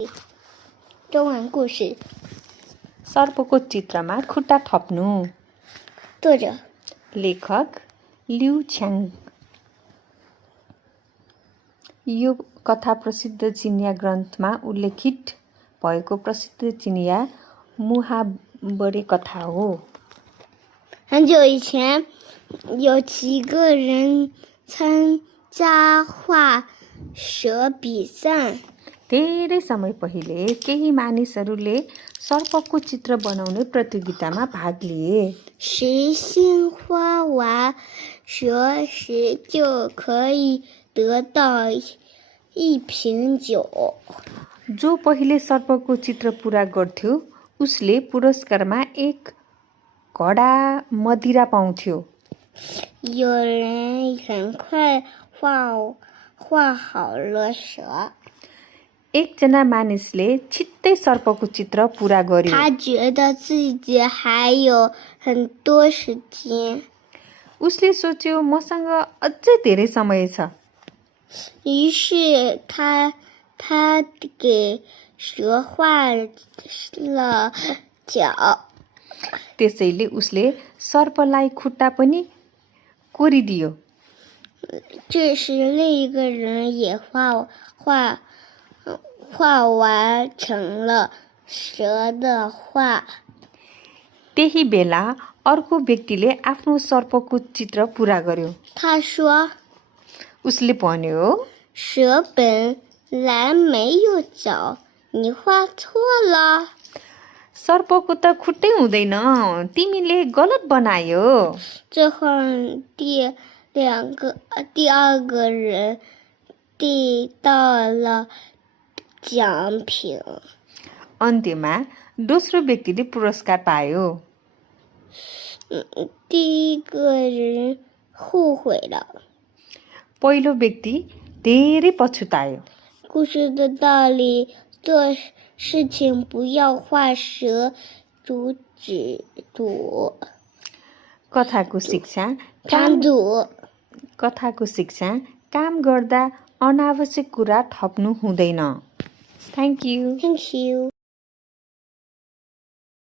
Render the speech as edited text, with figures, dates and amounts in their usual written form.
中文故事， सर्पको चित्रमा खुट्टा थप्नु। 作者 लेखक लिउ छ्याङ। यो कथा प्रसिद्ध चिनिया ग्रन्थमा उल्लेखित भएको प्रसिद्ध चिनिया मुहावरे कथा हो। 很久以前，有几个人参加画蛇比赛。 धेरै समय पहिले केही मानिसहरूले सर्पको चित्र बनाउने प्रतियोगितामा भाग लिए। 谁先画完蛇，谁就可以得到一瓶酒。 जो पहिले सर्पको चित्र पूरा गर्थ्यो उसले पुरस्कारमा एक घडा मदिरा पाउँथ्यो। 有人很快画好了蛇， एकजना मानिसले छिट्टै सर्पको चित्र पूरा गर्यो। 他觉得自己还有很多时间， उसले सोच्यो मसँग अझै धेरै समय छ। 于是他给蛇画了脚。 त्यसैले उसले सर्पलाई खुट्टा पनि कोरिदियो। 这时另一个人也画完成了蛇的画。 त्यही बेला अर्को व्यक्तिले आफ्नो सर्पको चित्र पूरा गर्यो। 他说 उसले भन्यो 蛇本来没有脚，你画错了。 सर्पको त खुट्टै हुँदैन, तिमीले गलत बनायो। 最后第二个人递到了奖品。 अन्त्यमा दोस्रो व्यक्तिले पुरस्कार पायो। 第一个人后悔了。 पहिलो व्यक्ति धेरै पछुतायो। 故事的道理，做事情不要画蛇阻止堵。 कथाको शिक्षा काम गर्दा अनावश्यक कुरा थप्नु हुँदैन। Thank you. Thank you.